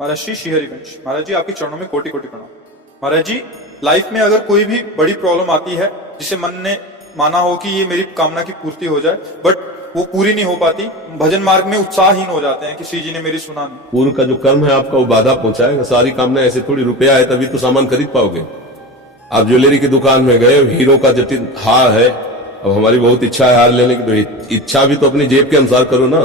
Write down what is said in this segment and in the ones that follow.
महाराज श्री हरिवंश। महाराज जी आपके चरणों में कोटि कोटि प्रणाम। महाराज जी लाइफ में अगर कोई भी बड़ी प्रॉब्लम आती है जिसे मन ने माना हो कि ये मेरी कामना की पूर्ति हो जाए, बट वो पूरी नहीं हो पाती, भजन मार्ग में उत्साहहीन हो जाते हैं कि श्री जी ने मेरी सुना नहीं। पूर्व का जो कर्म है आपका वो बाधा पहुंचाएगा। सारी कामना ऐसे थोड़ी, रुपया है तभी तो सामान खरीद पाओगे। आप ज्वेलरी की दुकान में गए, हीरो का जटिल हार है, अब हमारी बहुत इच्छा है हार लेने की, तो इच्छा भी तो अपनी जेब के अनुसार करो ना।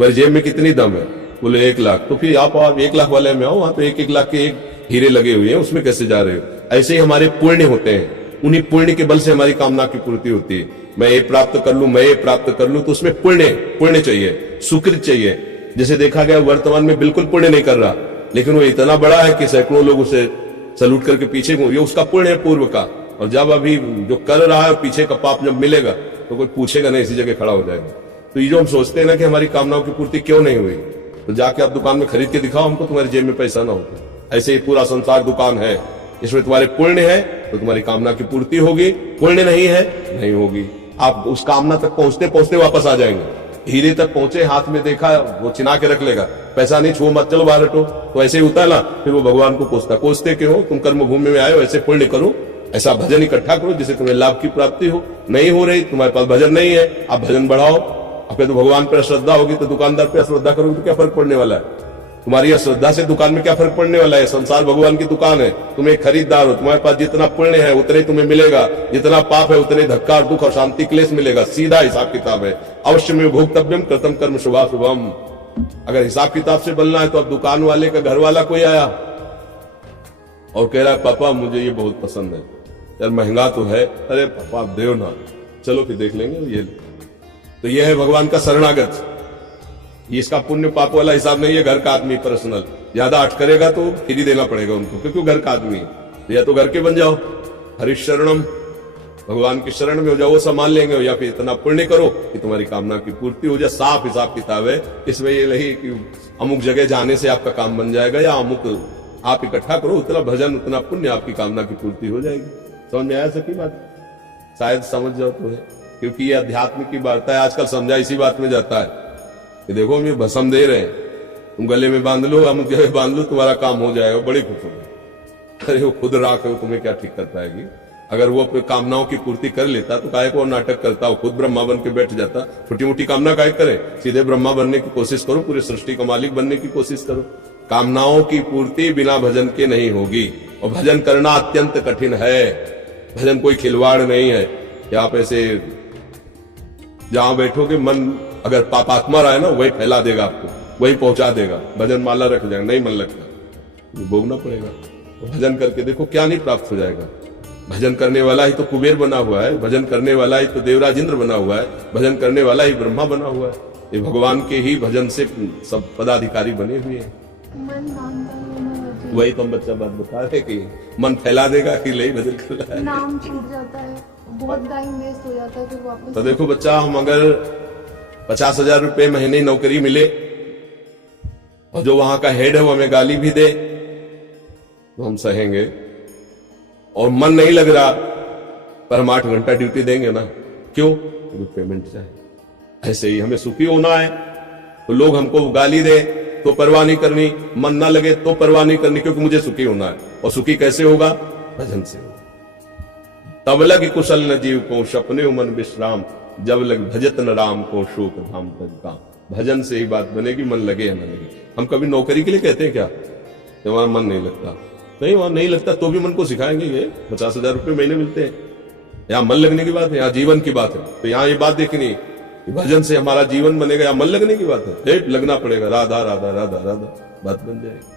मेरी जेब में कितनी दम है? बोले 1 लाख। तो फिर आप 1 लाख वाले में आओ, वहां तो 1-1 लाख के हीरे लगे हुए हैं, उसमें कैसे जा रहे हो? ऐसे ही हमारे पुण्य होते हैं, उन्हीं पुण्य के बल से हमारी कामना की पूर्ति होती है। मैं ये प्राप्त कर लूं, मैं ये प्राप्त कर लूं, तो उसमें पुण्य चाहिए, सुकृत चाहिए। जैसे देखा गया वर्तमान में बिल्कुल पुण्य नहीं कर रहा, लेकिन वो इतना बड़ा है कि सैकड़ों लोग उसे सलूट करके पीछे, ये उसका पुण्य है पूर्व का। और जब अभी जो कर रहा है पीछे का पाप जब मिलेगा तो कोई पूछेगा नहीं, इसी जगह खड़ा हो जाएगा। तो ये जो हम सोचते हैं ना कि हमारी कामनाओं की पूर्ति क्यों नहीं हुई, तो जाके आप दुकान में खरीद के दिखाओ हमको, तुम्हारी जेब में पैसा ना होता। ऐसे ही पूरा संसार दुकान है, इसमें तुम्हारे पुण्य है तो तुम्हारी कामना की पूर्ति होगी, पुण्य नहीं है नहीं होगी। आप उस कामना तक पहुंचते पहुंचते वापस आ जाएंगे। हीरे तक पहुंचे, हाथ में देखा, वो चिना के रख लेगा, पैसा नहीं, छुओ मत, चलो बाहर हटो। तो ऐसे ही होता है ना, फिर वो भगवान को कोसते क्यों हो? तुम कर्म भूमि में आए हो, ऐसे पुण्य करो, ऐसा भजन इकट्ठा करो जिससे तुम्हें लाभ की प्राप्ति हो। नहीं हो रही, तुम्हारे पास भजन नहीं है, आप भजन बढ़ाओ। अब तो भगवान पर श्रद्धा होगी तो दुकानदार पे श्रद्धा करोगे तो क्या फर्क पड़ने वाला है? तुम्हारी श्रद्धा से दुकान में क्या फर्क पड़ने वाला है? संसार भगवान की दुकान है, तुम एक खरीदार हो। तुम्हारे पास जितना पुण्य है उतने तुम्हें मिलेगा, जितना पाप है उतने धक्का, दुख और शांति क्लेश मिलेगा। सीधा हिसाब किताब है। अवश्य में भोक्तव्यम कृतम कर्म शुभाशुभम। अगर हिसाब किताब से बनना है तो अब दुकान वाले का घर वाला कोई आया और कह रहा है पापा मुझे ये बहुत पसंद है, यार महंगा तो है। अरे पापा आप देव ना, चलो फिर देख लेंगे। ये तो ये है भगवान का शरणागत। ये इसका पुण्य पाप वाला हिसाब नहीं है। घर का आदमी पर्सनल ज्यादा अट करेगा तो फिर ही देना पड़ेगा उनको, क्योंकि घर का आदमी है। या तो घर के बन जाओ, हरिशरणम, भगवान की शरण में हो जाओ, वो संभाल लेंगे। या फिर इतना पुण्य करो कि तुम्हारी कामना की पूर्ति हो जाए। साफ हिसाब किताब है इसमें। ये नहीं कि अमुक जगह जाने से आपका काम बन जाएगा, या अमुक आप इकट्ठा करो, उतना भजन उतना पुण्य, आपकी कामना की पूर्ति हो जाएगी। समझ में आया सकी बात? शायद समझ जाओ तो है, क्योंकि ये अध्यात्म की वार्ता है। आजकल समझा इसी बात में जाता है कि देखो हम ये भस्म दे रहे हैं, तुम गले में बांध लो, हम गले बांध लो, तुम्हारा काम हो जाएगा। बड़ी खुश हो गए। अरे वो खुद राख है, तुम्हें क्या ठीक कर पाएगी? अगर वो अपनी कामनाओं की पूर्ति कर लेता तो काहे को नाटक करता? हो खुद ब्रह्मा बन के बैठ जाता। छोटी मोटी कामना काहे करे? सीधे ब्रह्मा बनने की कोशिश करो, पूरी सृष्टि का मालिक बनने की कोशिश करो। कामनाओं की पूर्ति बिना भजन के नहीं होगी, और भजन करना अत्यंत कठिन है। भजन कोई खिलवाड़ नहीं है कि आप ऐसे जहां बैठोगे, मन अगर पापात्मा रहा है ना वही फैला देगा आपको, वही पहुंचा देगा। भजन माला रख जाएगा, नहीं मन लगता, भोगना पड़ेगा। तो भजन करके देखो क्या नहीं प्राप्त हो जाएगा। भजन करने वाला ही तो कुबेर बना हुआ है, भजन करने वाला ही तो देवराज इंद्र बना हुआ है, भजन करने वाला ही ब्रह्मा बना हुआ है। ये भगवान के ही भजन से सब पदाधिकारी बने हुए हैं। वही तो हम बच्चा बात बता रहे कि मन फैला देगा कि ले भजन कर रहा है, नाम छूट जाता है, बहुत टाइम वेस्ट हो जाता है, फिर वापस। तो देखो बच्चा, हम अगर 50,000 रुपए महीने नौकरी मिले और जो वहां का हेड है वो हमें गाली भी दे तो हम सहेंगे, और मन नहीं लग रहा पर हम 8 घंटा ड्यूटी देंगे ना। क्यों? तो पेमेंट चाहे। ऐसे ही हमें सुखी होना है तो लोग हमको गाली दे तो परवाह नहीं करनी, मन ना लगे तो परवाह नहीं करनी, क्योंकि मुझे सुखी होना है। और सुखी कैसे होगा? भजन से होगा। तब लग कुशल न जीव को सपने मन विश्राम, जब लग भजत न राम को शोक धाम तज काम। भजन से ही बात बनेगी, मन लगे या न लगे। हम कभी नौकरी के लिए कहते हैं क्या कि वहां मन नहीं लगता? नहीं, वहां नहीं लगता तो भी मन को सिखाएंगे। ये 50,000 रुपए महीने मिलते हैं, यहाँ मन लगने की बात है, यहाँ जीवन की बात है। तो यहाँ ये बात देखनी, भजन से हमारा जीवन बनेगा या मन लगने की बात है? लगना पड़ेगा। राधा राधा राधा राधा, बात बन जाएगी।